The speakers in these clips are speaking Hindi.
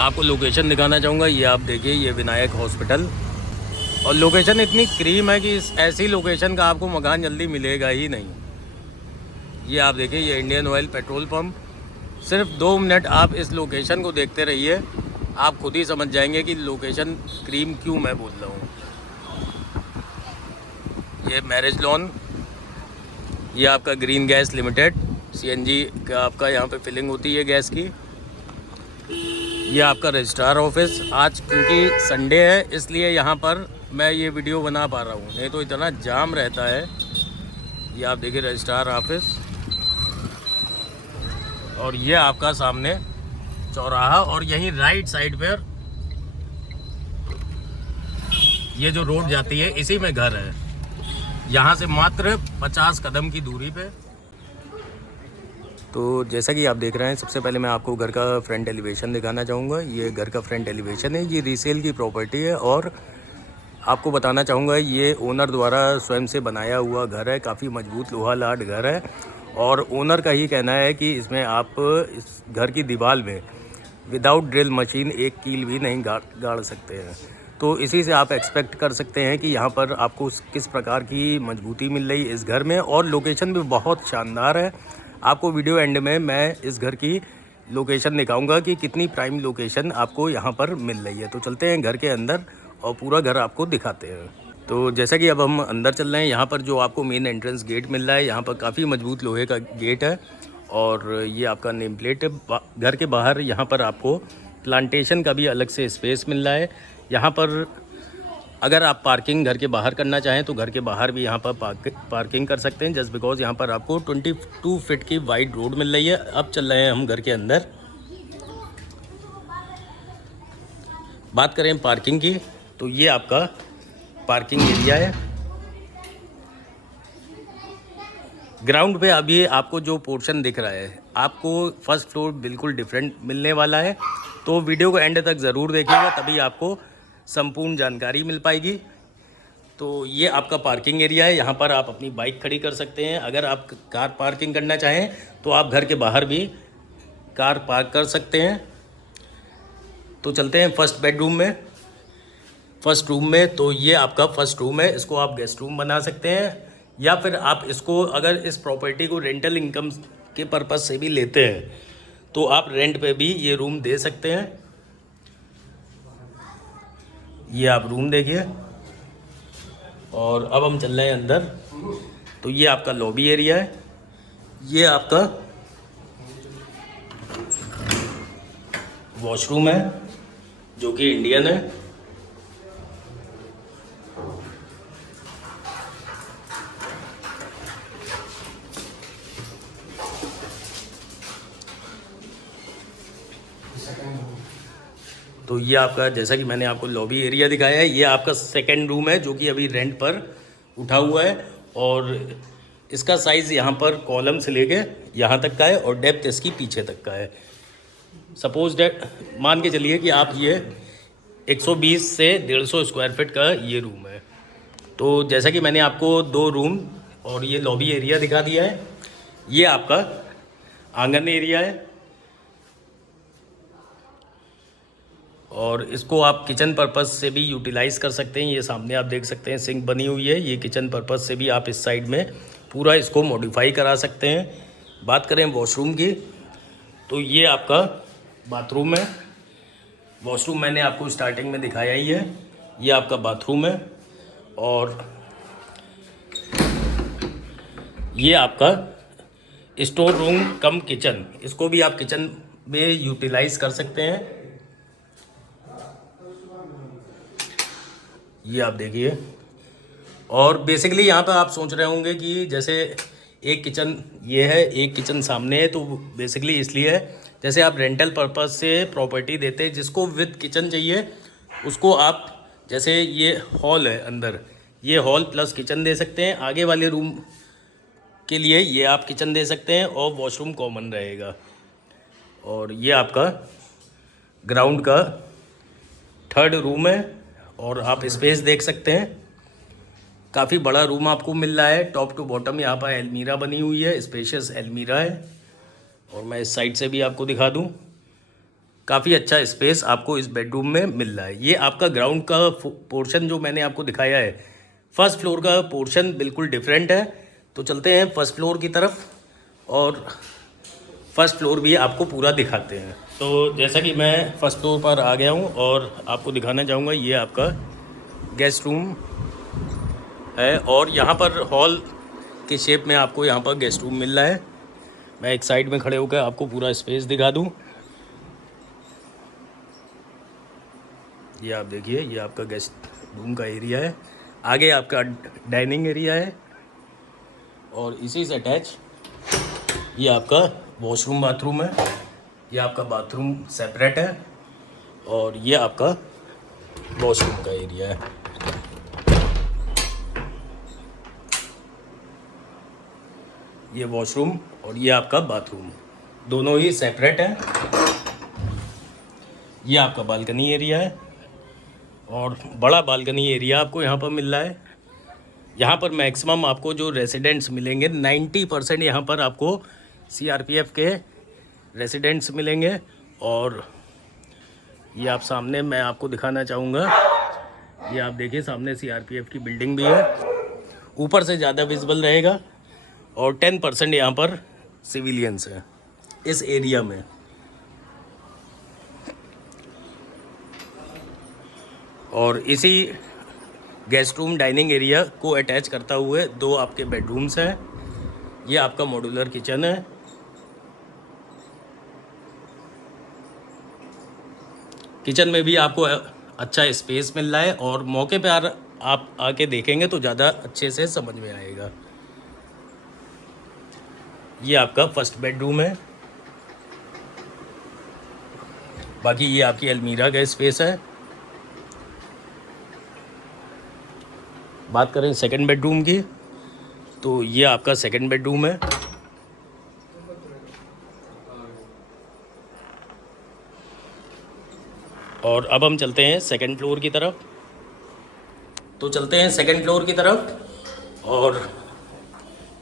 आपको लोकेशन दिखाना चाहूँगा। ये आप देखिए, ये विनायक हॉस्पिटल, और लोकेशन इतनी क्रीम है कि इस ऐसी लोकेशन का आपको मकान जल्दी मिलेगा ही नहीं। ये आप देखिए, ये इंडियन ऑयल पेट्रोल पंप। सिर्फ 2 मिनट आप इस लोकेशन को देखते रहिए, आप खुद ही समझ जाएंगे कि लोकेशन क्रीम क्यों मैं बोल रहा हूँ। ये मैरिज लॉन, ये आपका ग्रीन गैस लिमिटेड, सीएनजी का आपका यहाँ पे फिलिंग होती है गैस की। ये आपका रजिस्ट्रार ऑफिस। आज क्योंकि संडे है इसलिए यहाँ पर मैं ये वीडियो बना पा रहा हूँ, नहीं तो इतना जाम रहता है। ये आप देखिए रजिस्ट्रार ऑफिस, और ये आपका सामने चौराहा, और यहीं राइट साइड पर ये जो रोड जाती है इसी में घर है। यहाँ से मात्र 50 कदम की दूरी पे। तो जैसा कि आप देख रहे हैं, सबसे पहले मैं आपको घर का फ्रंट एलिवेशन दिखाना चाहूँगा। ये घर का फ्रंट एलिवेशन है, ये रीसेल की प्रॉपर्टी है, और आपको बताना चाहूँगा ये ओनर द्वारा स्वयं से बनाया हुआ घर है। काफ़ी मजबूत लोहा लाट घर है, और ओनर का ही कहना है कि इसमें आप इस घर की दीवार में विदाउट ड्रिल मशीन एक कील भी नहीं गाड़ सकते हैं। तो इसी से आप एक्सपेक्ट कर सकते हैं कि यहाँ पर आपको किस प्रकार की मजबूती मिल रही है इस घर में, और लोकेशन भी बहुत शानदार है। आपको वीडियो एंड में मैं इस घर की लोकेशन दिखाऊंगा कि कितनी प्राइम लोकेशन आपको यहाँ पर मिल रही है। तो चलते हैं घर के अंदर और पूरा घर आपको दिखाते हैं। तो जैसा कि अब हम अंदर चल रहे हैं, यहाँ पर जो आपको मेन एंट्रेंस गेट मिल रहा है, यहाँ पर काफ़ी मजबूत लोहे का गेट है, और ये आपका नेम प्लेट है। घर के बाहर यहाँ पर आपको प्लांटेशन का भी अलग से स्पेस मिल रहा है। यहाँ पर अगर आप पार्किंग घर के बाहर करना चाहें तो घर के बाहर भी यहाँ पर पार्किंग कर सकते हैं, जस्ट बिकॉज यहाँ पर आपको 22 फीट की वाइड रोड मिल रही है। अब चल रहे हैं हम घर के अंदर। बात करें पार्किंग की, तो ये आपका पार्किंग एरिया है। ग्राउंड पे अभी आपको जो पोर्शन दिख रहा है, आपको फर्स्ट फ्लोर बिल्कुल डिफरेंट मिलने वाला है। तो वीडियो को एंड तक ज़रूर देखिएगा, तभी आपको संपूर्ण जानकारी मिल पाएगी। तो ये आपका पार्किंग एरिया है, यहाँ पर आप अपनी बाइक खड़ी कर सकते हैं। अगर आप कार पार्किंग करना चाहें तो आप घर के बाहर भी कार पार्क कर सकते हैं। तो चलते हैं फर्स्ट बेडरूम में। फर्स्ट रूम में, तो ये आपका फर्स्ट रूम है, इसको आप गेस्ट रूम बना सकते हैं, या फिर आप इसको अगर इस प्रॉपर्टी को रेंटल इनकम के पर्पज़ से भी लेते हैं तो आप रेंट पे भी ये रूम दे सकते हैं। ये आप रूम देखिए, और अब हम चल रहे हैं अंदर। तो ये आपका लॉबी एरिया है, ये आपका वॉशरूम है जो कि इंडियन है। तो ये आपका, जैसा कि मैंने आपको लॉबी एरिया दिखाया है, ये आपका सेकंड रूम है जो कि अभी रेंट पर उठा हुआ है, और इसका साइज़ यहाँ पर कॉलम से लेके यहाँ तक का है, और डेप्थ इसकी पीछे तक का है। सपोज डेट मान के चलिए कि आप ये 120 से 150 स्क्वायर फीट का ये रूम है। तो जैसा कि मैंने आपको 2 रूम और ये लॉबी एरिया दिखा दिया है, ये आपका आंगन एरिया है, और इसको आप किचन पर्पज़ से भी यूटिलाइज़ कर सकते हैं। ये सामने आप देख सकते हैं सिंक बनी हुई है, ये किचन पर्पज़ से भी आप इस साइड में पूरा इसको मॉडिफाई करा सकते हैं। बात करें वॉशरूम की, तो ये आपका बाथरूम है। वॉशरूम मैंने आपको स्टार्टिंग में दिखाया ही है, ये आपका बाथरूम है, और ये आपका स्टोर रूम कम किचन, इसको भी आप किचन में यूटिलाइज़ कर सकते हैं। ये आप देखिए, और बेसिकली यहाँ पर आप सोच रहे होंगे कि जैसे एक किचन ये है, एक किचन सामने है, तो बेसिकली इसलिए है जैसे आप रेंटल पर्पज़ से प्रॉपर्टी देते हैं, जिसको विद किचन चाहिए उसको आप, जैसे ये हॉल है अंदर, ये हॉल प्लस किचन दे सकते हैं। आगे वाले रूम के लिए ये आप किचन दे सकते हैं, और वॉशरूम कॉमन रहेगा। और ये आपका ग्राउंड का थर्ड रूम है, और आप स्पेस देख सकते हैं, काफ़ी बड़ा रूम आपको मिल रहा है। टॉप टू बॉटम यहाँ पर अलमीरा बनी हुई है, स्पेशियस अलमीरा है, और मैं इस साइड से भी आपको दिखा दूँ, काफ़ी अच्छा स्पेस आपको इस बेडरूम में मिल रहा है। ये आपका ग्राउंड का पोर्शन जो मैंने आपको दिखाया है, फर्स्ट फ्लोर का पोर्शन बिल्कुल डिफरेंट है। तो चलते हैं फर्स्ट फ्लोर की तरफ और फर्स्ट फ्लोर भी आपको पूरा दिखाते हैं। तो जैसा कि मैं फर्स्ट फ्लोर पर आ गया हूँ और आपको दिखाना चाहूँगा, ये आपका गेस्ट रूम है और यहाँ पर हॉल के शेप में आपको यहाँ पर गेस्ट रूम मिल रहा है। मैं एक साइड में खड़े होकर आपको पूरा स्पेस दिखा दूँ। ये आप देखिए, ये आपका गेस्ट रूम का एरिया है। आगे आपका डाइनिंग एरिया है और इसी से अटैच ये आपका वॉशरूम बाथरूम है। ये आपका बाथरूम सेपरेट है और ये आपका वॉशरूम का एरिया है। ये वॉशरूम और ये आपका बाथरूम दोनों ही सेपरेट है। ये आपका बालकनी एरिया है और बड़ा बालकनी एरिया आपको यहाँ पर मिल रहा है। यहाँ पर मैक्सिमम आपको जो रेसिडेंट्स मिलेंगे 90% यहाँ पर आपको सीआरपीएफ के रेसिडेंट्स मिलेंगे। और ये आप सामने मैं आपको दिखाना चाहूँगा, ये आप देखिए सामने सीआरपीएफ की बिल्डिंग भी है, ऊपर से ज़्यादा विजिबल रहेगा। और 10% यहाँ पर सिविलियंस हैं इस एरिया में। और इसी गेस्ट रूम डाइनिंग एरिया को अटैच करता हुए 2 आपके बेडरूम्स हैं। ये आपका मॉड्यूलर किचन है। किचन में भी आपको अच्छा स्पेस मिल रहा है और मौके पे आप आके देखेंगे तो ज़्यादा अच्छे से समझ में आएगा। ये आपका फर्स्ट बेडरूम है। बाकी ये आपकी अलमीरा का स्पेस है। बात करें सेकंड बेडरूम की, तो ये आपका सेकंड बेडरूम है। और अब हम चलते हैं सेकंड फ्लोर की तरफ। तो चलते हैं सेकंड फ्लोर की तरफ और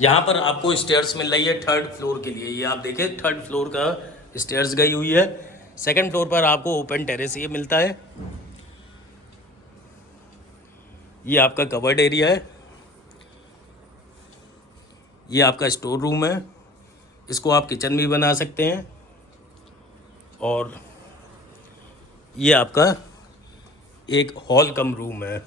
यहाँ पर आपको स्टेयर्स मिल रही है थर्ड फ्लोर के लिए। ये आप देखें थर्ड फ्लोर का स्टेयर्स गई हुई है। सेकंड फ्लोर पर आपको ओपन टेरेस ये मिलता है। ये आपका कवर्ड एरिया है। ये आपका स्टोर रूम है, इसको आप किचन भी बना सकते हैं। और ये आपका एक हॉल कम रूम है।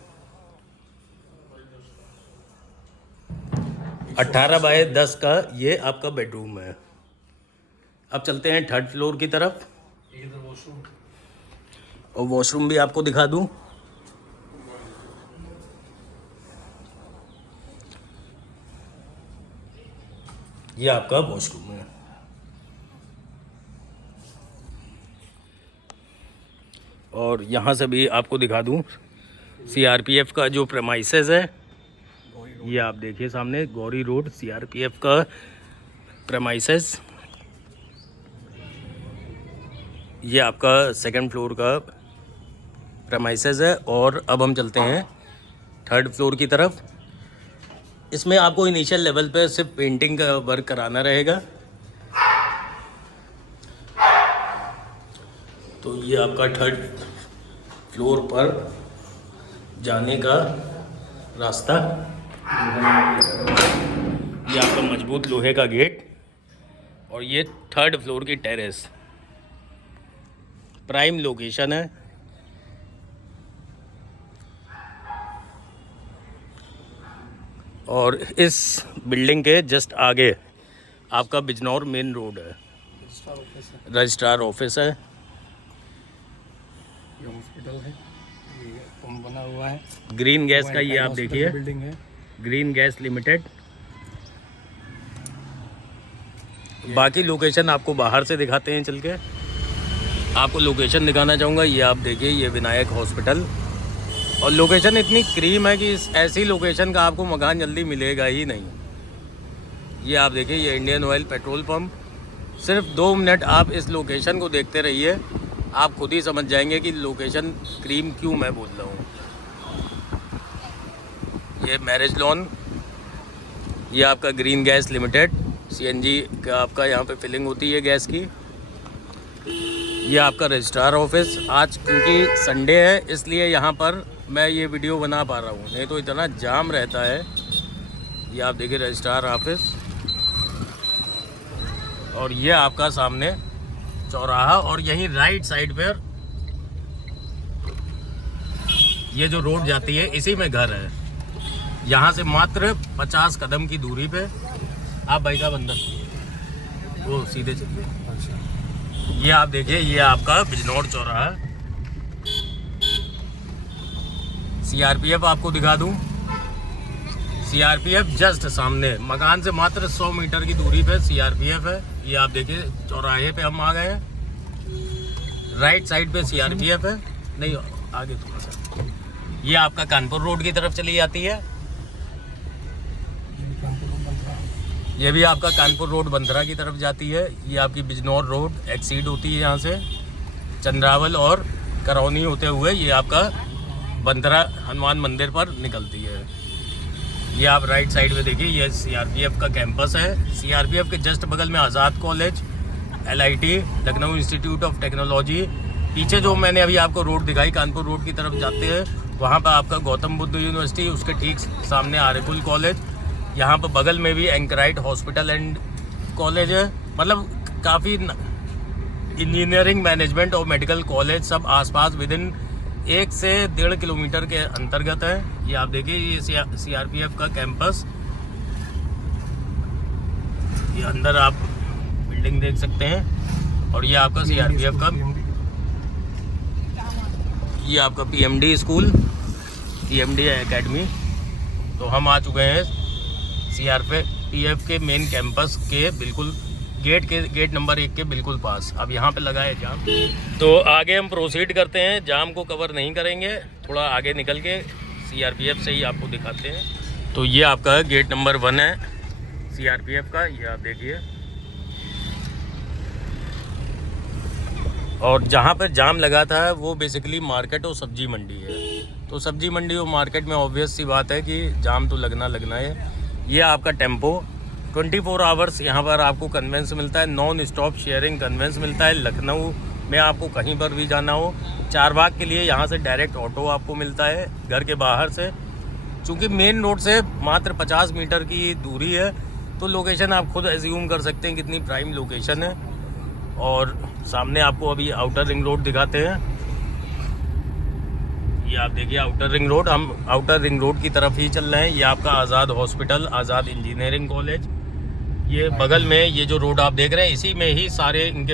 18 बाय 10 का ये आपका बेडरूम है। अब चलते हैं थर्ड फ्लोर की तरफ और वॉशरूम भी आपको दिखा दूं। ये आपका वॉशरूम है। और यहाँ से भी आपको दिखा दूं सीआरपीएफ का जो प्रेमाइसेस है। ये आप देखिए सामने गौरी रोड सीआरपीएफ का प्रेमाइसेस। ये आपका सेकंड फ्लोर का प्रेमाइसेस है। और अब हम चलते हैं थर्ड फ्लोर की तरफ। इसमें आपको इनिशियल लेवल पे सिर्फ पेंटिंग का वर्क कराना रहेगा। तो ये आपका थर्ड फ्लोर पर जाने का रास्ता। ये आपका मजबूत लोहे का गेट और ये थर्ड फ्लोर की टेरेस। प्राइम लोकेशन है। और इस बिल्डिंग के जस्ट आगे आपका बिजनौर मेन रोड है, रजिस्ट्रार ऑफिस है। ये हॉस्पिटल है, ये पंप बना हुआ है। ग्रीन गैस का ये आप देखिए, बिल्डिंग है ग्रीन गैस लिमिटेड। बाकी लोकेशन आपको बाहर से दिखाते हैं चल के। आपको लोकेशन दिखाना चाहूँगा, ये आप देखिए, ये विनायक हॉस्पिटल। और लोकेशन इतनी क्रीम है कि ऐसी लोकेशन का आपको मकान जल्दी मिलेगा ही नहीं। ये आप देखिए, ये इंडियन ऑयल पेट्रोल पंप। सिर्फ 2 मिनट आप इस लोकेशन को देखते रहिए, आप खुद ही समझ जाएंगे कि लोकेशन क्रीम क्यों मैं बोल रहा हूँ। ये मैरिज लॉन, ये आपका ग्रीन गैस लिमिटेड, सीएनजी का आपका यहाँ पे फिलिंग होती है गैस की। ये आपका रजिस्ट्रार ऑफिस। आज क्योंकि संडे है इसलिए यहाँ पर मैं ये वीडियो बना पा रहा हूँ, नहीं तो इतना जाम रहता है। ये आप देखिए रजिस्ट्रार ऑफिस, और ये आपका सामने चौराहा, और यहीं राइट साइड पर ये जो रोड जाती है इसी में घर है। यहाँ से मात्र 50 कदम की दूरी पे आप भाई साहब अंदर वो सीधे चलिए। ये आप देखिए, ये आपका बिजनौर चौराहा। सीआरपीएफ आपको दिखा दूं, सीआरपीएफ जस्ट सामने मकान से मात्र 100 मीटर की दूरी पे सीआरपीएफ है। ये आप देखिए चौराहे पे हम आ गए हैं, राइट साइड पे सीआरपीएफ है। नहीं आगे थोड़ा सा, ये आपका कानपुर रोड की तरफ चली जाती है। ये भी आपका कानपुर रोड बंदरा की तरफ जाती है। ये आपकी बिजनौर रोड एक्सीड होती है यहाँ से चंद्रावल और करौनी होते हुए, ये आपका बंदरा हनुमान मंदिर पर निकलती है। ये आप राइट साइड में देखिए, ये सीआरपीएफ का कैंपस है। सीआरपीएफ के जस्ट बगल में Azad college, LIT, Lucknow institute of technology. पीछे जो मैंने अभी आपको रोड दिखाई कानपुर रोड की तरफ जाते हैं, वहाँ पर आपका गौतम बुद्ध यूनिवर्सिटी, उसके ठीक सामने आरिफुल कॉलेज। यहाँ पर बगल में भी एंकराइट हॉस्पिटल एंड कॉलेज है। मतलब काफ़ी इंजीनियरिंग, मैनेजमेंट और मेडिकल कॉलेज सब आसपास विदिन 1 से 1.5 किलोमीटर के अंतर्गत है। ये आप देखिए, ये सीआरपीएफ का कैंपस। ये अंदर आप बिल्डिंग देख सकते हैं, और ये आपका सीआरपीएफ का, ये आपका पीएमडी स्कूल, पीएमडी एकेडमी। तो हम आ चुके हैं सीआरपीएफ के मेन कैंपस के बिल्कुल गेट नंबर 1 के बिल्कुल पास। अब यहाँ पे लगा है जाम, तो आगे हम प्रोसीड करते हैं। जाम को कवर नहीं करेंगे, थोड़ा आगे निकल के सीआरपीएफ से ही आपको दिखाते हैं। तो ये आपका गेट नंबर 1 है सीआरपीएफ का, ये आप देखिए। और जहाँ पर जाम लगा था वो बेसिकली मार्केट और सब्जी मंडी है। तो सब्जी मंडी और मार्केट में ऑब्वियस सी बात है कि जाम तो लगना है। ये आपका टेम्पो 24 आवर्स यहाँ पर आपको कन्वेंस मिलता है, नॉन स्टॉप शेयरिंग कन्वेंस मिलता है। लखनऊ में आपको कहीं पर भी जाना हो, चारबाग के लिए यहाँ से डायरेक्ट ऑटो आपको मिलता है घर के बाहर से। चूँकि मेन रोड से मात्र 50 मीटर की दूरी है, तो लोकेशन आप खुद एज्यूम कर सकते हैं कितनी प्राइम लोकेशन है। और सामने आपको अभी आउटर रिंग रोड दिखाते हैं। ये आप देखिए आउटर रिंग रोड, हम आउटर रिंग रोड की तरफ ही चल रहे हैं। ये आपका आज़ाद हॉस्पिटल, आज़ाद इंजीनियरिंग कॉलेज, ये बगल में ये जो रोड आप देख रहे हैं इसी में ही सारे इनके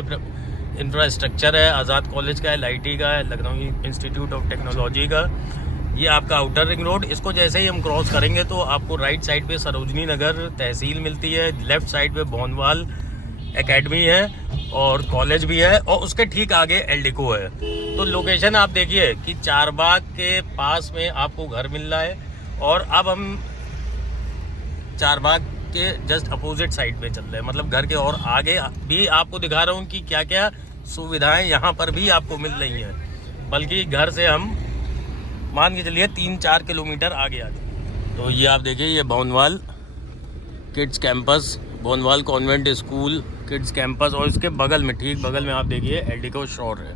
इंफ्रास्ट्रक्चर है। आज़ाद कॉलेज का है, एलआईटी का है, लखनऊ इंस्टीट्यूट ऑफ टेक्नोलॉजी का। ये आपका आउटर रिंग रोड, इसको जैसे ही हम क्रॉस करेंगे तो आपको राइट साइड पे सरोजनी नगर तहसील मिलती है, लेफ्ट साइड पे बोनवाल एकेडमी है और कॉलेज भी है, और उसके ठीक आगे एल्डिको है। तो लोकेशन आप देखिए कि चारबाग के पास में आपको घर मिल रहा है। और अब हम चारबाग के जस्ट अपोजिट साइड पे चल रहे हैं, मतलब घर के और आगे भी आपको दिखा रहा हूँ कि क्या क्या सुविधाएं यहाँ पर भी आपको मिल रही हैं। बल्कि घर से हम मान के चलिए 3-4 किलोमीटर आगे आ जाए। तो ये आप देखिए, ये Bonwal kids campus, Bonwal convent school kids campus, और इसके बगल में ठीक बगल में आप देखिए एल्डिको शोर है।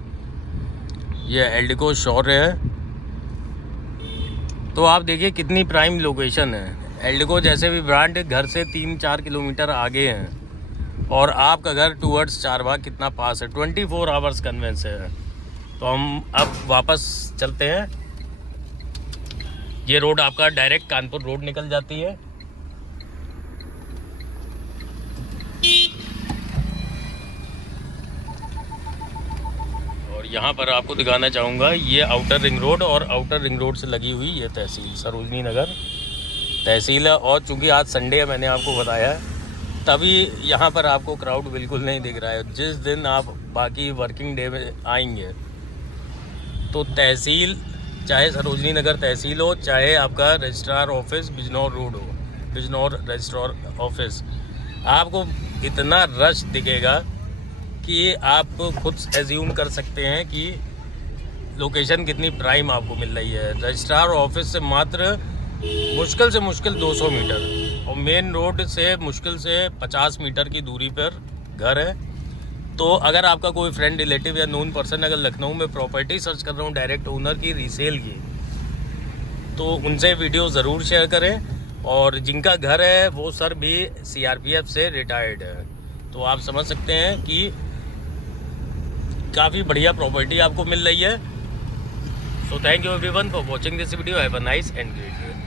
ये एल्डिको शोर है। तो आप देखिए कितनी प्राइम लोकेशन है। एल्डिको जैसे भी ब्रांड घर से 3-4 किलोमीटर आगे हैं, और आपका घर टूवर्ड्स चारबाग कितना पास है। 24 आवर्स कन्वेंस है। तो हम अब वापस चलते हैं। ये रोड आपका डायरेक्ट कानपुर रोड निकल जाती है। और यहाँ पर आपको दिखाना चाहूँगा ये आउटर रिंग रोड, और आउटर रिंग रोड से लगी हुई ये तहसील सरोजनी नगर तहसील है। और चूँकि आज संडे है मैंने आपको बताया, तभी यहाँ पर आपको क्राउड बिल्कुल नहीं दिख रहा है। जिस दिन आप बाकी वर्किंग डे में आएंगे तो तहसील, चाहे सरोजनी नगर तहसील हो, चाहे आपका रजिस्ट्रार ऑफिस बिजनौर रोड हो, बिजनौर रजिस्ट्रार ऑफिस, आपको इतना रश दिखेगा कि आप खुद एज्यूम कर सकते हैं कि लोकेशन कितनी प्राइम आपको मिल रही है। रजिस्ट्रार ऑफिस से मात्र मुश्किल से मुश्किल 200 मीटर, और मेन रोड से मुश्किल से 50 मीटर की दूरी पर घर है। तो अगर आपका कोई फ्रेंड रिलेटिव या नोन पर्सन अगर लखनऊ में प्रॉपर्टी सर्च कर रहा हूँ डायरेक्ट ओनर की रीसेल की, तो उनसे वीडियो ज़रूर शेयर करें। और जिनका घर है वो सर भी CRPF से रिटायर्ड है, तो आप समझ सकते हैं कि काफ़ी बढ़िया प्रॉपर्टी आपको मिल रही है। So thank you everyone for watching this video. Have a nice and great day.